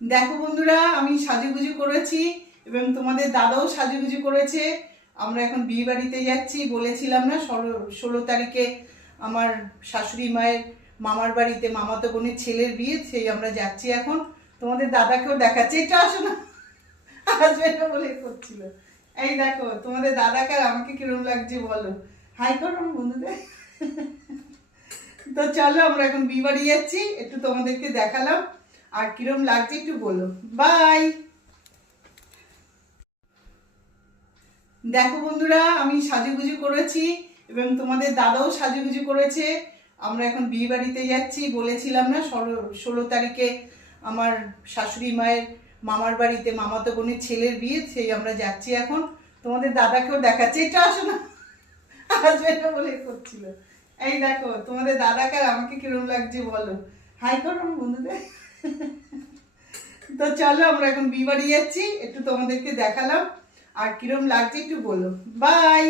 দেখো বন্ধুরা, আমি সাজুগুজু করেছি এবং তোমাদের দাদাও সাজুগুজু করেছে। আমরা এখন বিয়ে বাড়িতে যাচ্ছি, বলেছিলাম না 16 তারিখে আমার শাশুড়ি মায়ের মামার বাড়িতে মামাতো বোনের ছেলের বিয়ে, সেই আমরা যাচ্ছি এখন। তোমাদের দাদাকেও দেখাচ্ছি, এটা আসো না, আসবে না বলে করছিল। এই দেখো তোমাদের দাদাকে আর আমাকে কিরম লাগছে বলো, হাই করো বন্ধুদের। তো চলো আমরা এখন বিয়ে বাড়ি যাচ্ছি, একটু তোমাদেরকে দেখালাম আর কিরম লাগছে একটু বলো। বাই। দেখো বন্ধুরা, আমি সাজুগুজু করেছি এবং তোমাদের দাদাও সাজুগুজু করেছে। আমরা এখন বিয়ে বাড়িতে যাচ্ছি, বলেছিলাম না 16 তারিখে আমার শাশুড়ি মায়ের মামার বাড়িতে মামাতো বোনের ছেলের বিয়ে, সেই আমরা যাচ্ছি এখন। তোমাদের দাদাকেও দেখাচ্ছি, এটা আসো না, আসবে না বলে করছিল। এই দেখো তোমাদের দাদাকে আর আমাকে কিরম লাগছে বলো, হাই করো বন্ধুদের। তো চলো আমরা এখন বিয়ে বাড়ি যাচ্ছি, একটু তোমাদেরকে দেখালাম আর কিরম লাগছে একটু বলো। বাই।